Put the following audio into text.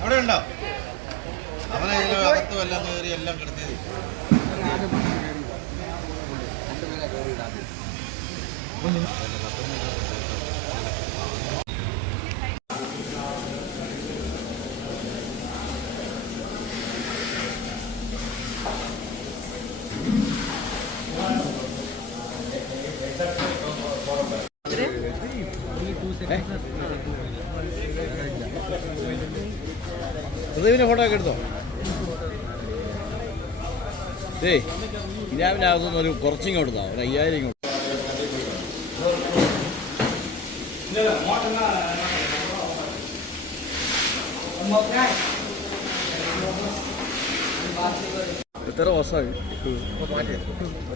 അവിടെ ഉണ്ടോ? അവനെ അകത്തും എല്ലാം കയറി എല്ലാം കിടത്തിയത്. ഹൃദയവിന്റെ ഫോട്ടോ ഒക്കെ എടുത്തോ? ഏയ് ഇരാവിലെ ഒരു കുറച്ചിങ്ങോട്ട് ഒരു അയ്യായിരം இல்லை மோட்டர்னா ఇతర వస్తాయి మాట్లాడుతున్నారు